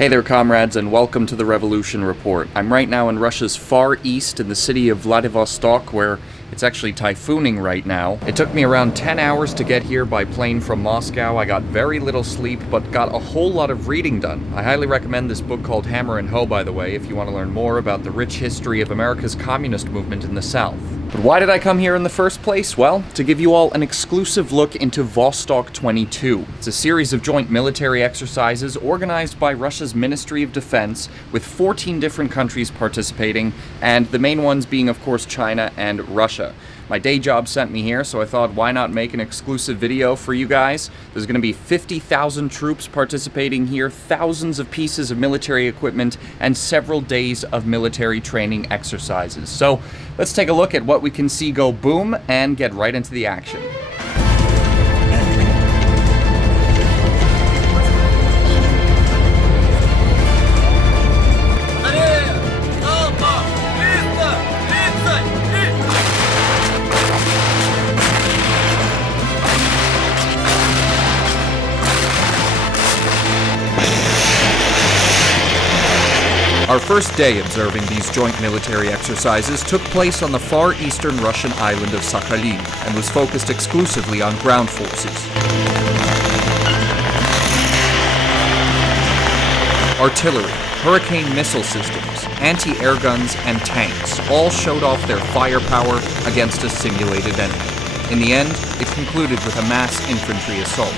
Hey there, comrades, and welcome to the Revolution Report. I'm right now in Russia's far east in the city of Vostok, where it's actually typhooning right now. It took me around 10 hours to get here by plane from Moscow. I got very little sleep, but got a whole lot of reading done. I highly recommend this book called Hammer and Hoe, by the way, if you want to learn more about the rich history of America's communist movement in the South. But why did I come here in the first place? Well, to give you all an exclusive look into Vostok 22. It's a series of joint military exercises organized by Russia's Ministry of Defense, with 14 different countries participating, and the main ones being, of course, China and Russia. My day job sent me here, so I thought, why not make an exclusive video for you guys? There's going to be 50,000 troops participating here, thousands of pieces of military equipment, and several days of military training exercises. So let's take a look at what we can see go boom and get right into the action. Our first day observing these joint military exercises took place on the far eastern Russian island of Sakhalin and was focused exclusively on ground forces. Artillery, hurricane missile systems, anti-air guns, and tanks all showed off their firepower against a simulated enemy. In the end, it concluded with a mass infantry assault.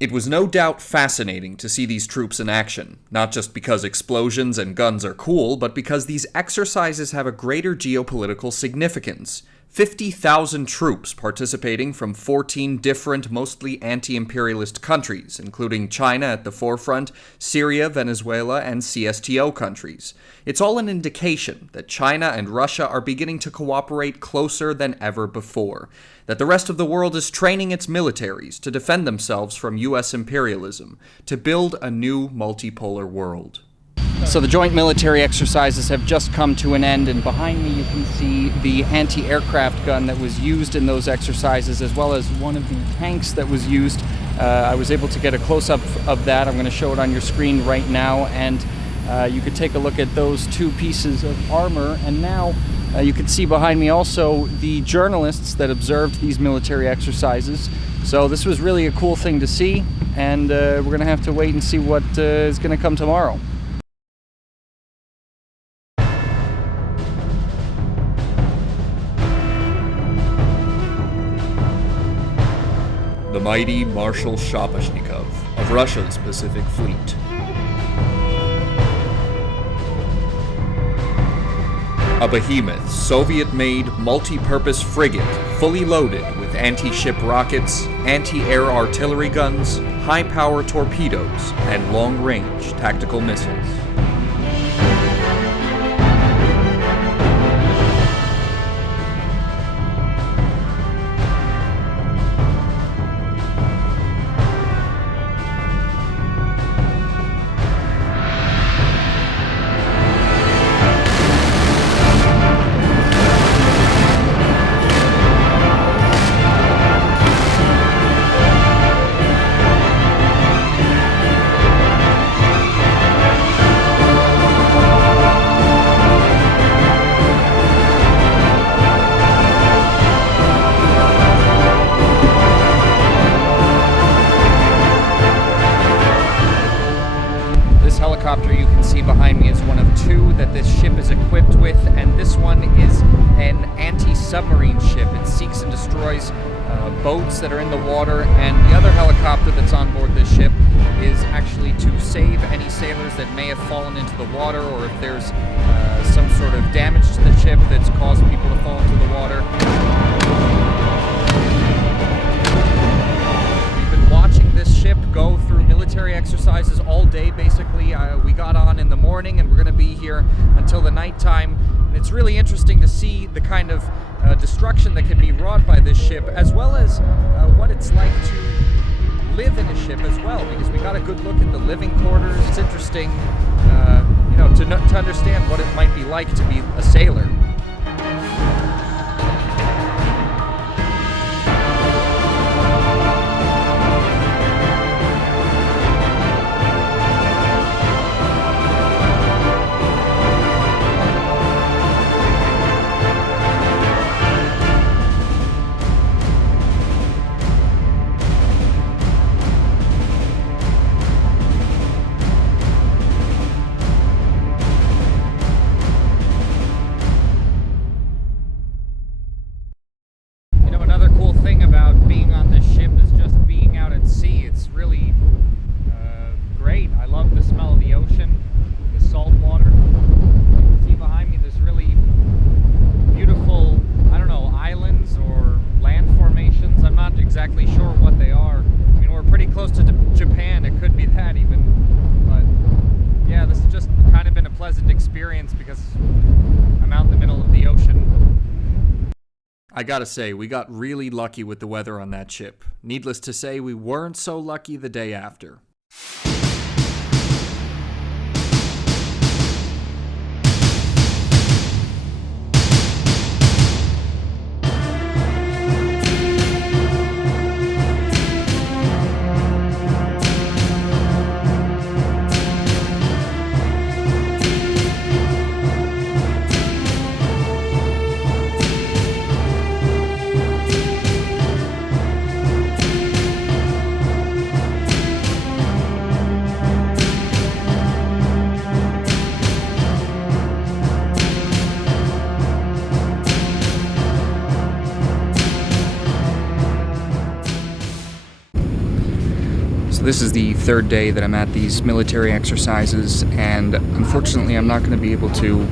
It was no doubt fascinating to see these troops in action, not just because explosions and guns are cool, but because these exercises have a greater geopolitical significance. 50,000 troops participating from 14 different, mostly anti-imperialist countries, including China at the forefront, Syria, Venezuela, and CSTO countries. It's all an indication that China and Russia are beginning to cooperate closer than ever before, that the rest of the world is training its militaries to defend themselves from U.S. imperialism, to build a new multipolar world. So the joint military exercises have just come to an end, and behind me you can see the anti-aircraft gun that was used in those exercises, as well as one of the tanks that was used. I was able to get a close-up of that. I'm going to show it on your screen right now, and you could take a look at those two pieces of armor. And now you can see behind me also the journalists that observed these military exercises. So this was really a cool thing to see, and we're going to have to wait and see what is going to come tomorrow. The mighty Marshal Shapashnikov of Russia's Pacific Fleet. A behemoth, Soviet-made, multi-purpose frigate, fully loaded with anti-ship rockets, anti-air artillery guns, high-power torpedoes, and long-range tactical missiles. Helicopter you can see behind me is one of two that this ship is equipped with, and this one is an anti-submarine ship. It seeks and destroys boats that are in the water, and the other helicopter that's on board this ship is actually to save any sailors that may have fallen into the water, or if there's some sort of damage to the ship that's caused people to fall into the water. We've been watching this ship go through military exercises all day, basically. We got on in the morning, and we're going to be here until the nighttime. And it's really interesting to see the kind of destruction that can be wrought by this ship, as well as what it's like to live in a ship as well, because we got a good look at the living quarters. It's interesting, to understand what it might be like to be a sailor. Another cool thing about being on this ship is just being out at sea. It's really great. I love the smell of the ocean, the salt water. You can see behind me there's really beautiful, I don't know, islands or land formations. I'm not exactly sure what they are. I mean, we're pretty close to Japan. It could be that even. But yeah, this has just kind of been a pleasant experience because I'm out in the middle of the ocean. I gotta say, we got really lucky with the weather on that ship. Needless to say, we weren't so lucky the day after. This is the third day that I'm at these military exercises, and unfortunately I'm not going to be able to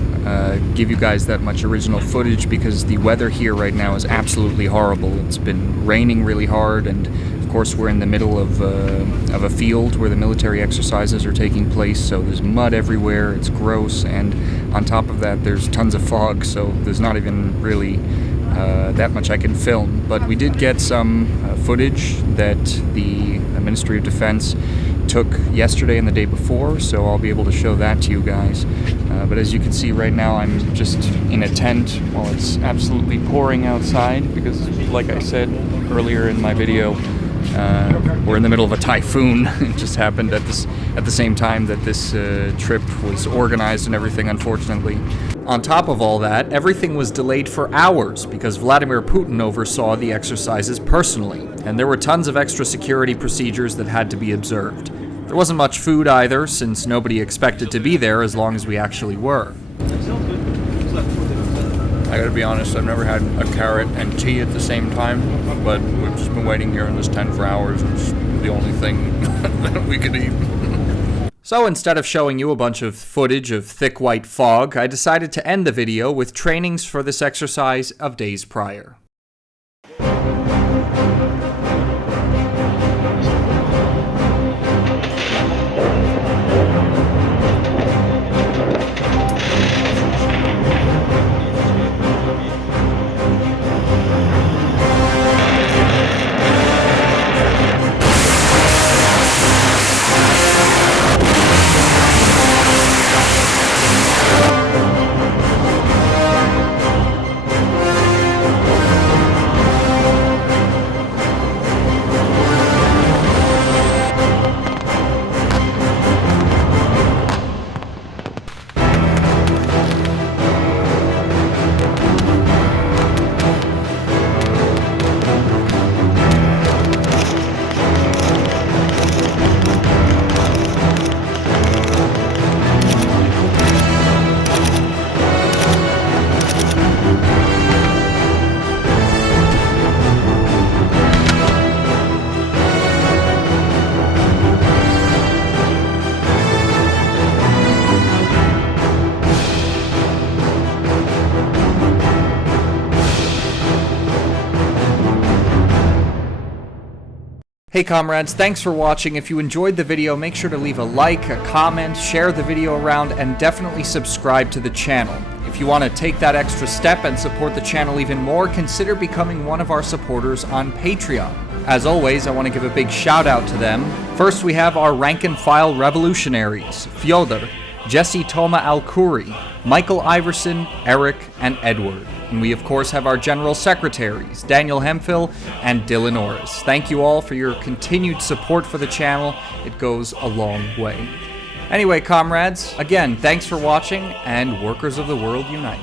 give you guys that much original footage because the weather here right now is absolutely horrible. It's been raining really hard, and of course we're in the middle of a field where the military exercises are taking place, so there's mud everywhere, it's gross, and on top of that there's tons of fog, so there's not even really that much I can film. But we did get some footage that the Ministry of Defense took yesterday and the day before, so I'll be able to show that to you guys. But as you can see right now, I'm just in a tent while it's absolutely pouring outside because, like I said earlier in my video, we're in the middle of a typhoon. It just happened at the same time that this trip was organized and everything, unfortunately. On top of all that, everything was delayed for hours because Vladimir Putin oversaw the exercises personally, and there were tons of extra security procedures that had to be observed. There wasn't much food either, since nobody expected to be there as long as we actually were. I gotta be honest, I've never had a carrot and tea at the same time, but we've just been waiting here in this tent for hours. It's the only thing that we could eat. So instead of showing you a bunch of footage of thick white fog, I decided to end the video with trainings for this exercise of days prior. Hey comrades, thanks for watching. If you enjoyed the video, make sure to leave a like, a comment, share the video around, and definitely subscribe to the channel. If If you want to take that extra step and support the channel even more, consider becoming one of our supporters on Patreon. As always, I want to give a big shout out to them. First, we have our rank and file revolutionaries, Fyodor, Jesse Toma Alkuri, Michael Iverson, Eric, and Edward. And we, of course, have our general secretaries, Daniel Hemphill and Dylan Orris. Thank you all for your continued support for the channel. It goes a long way. Anyway, comrades, again, thanks for watching, and workers of the world unite.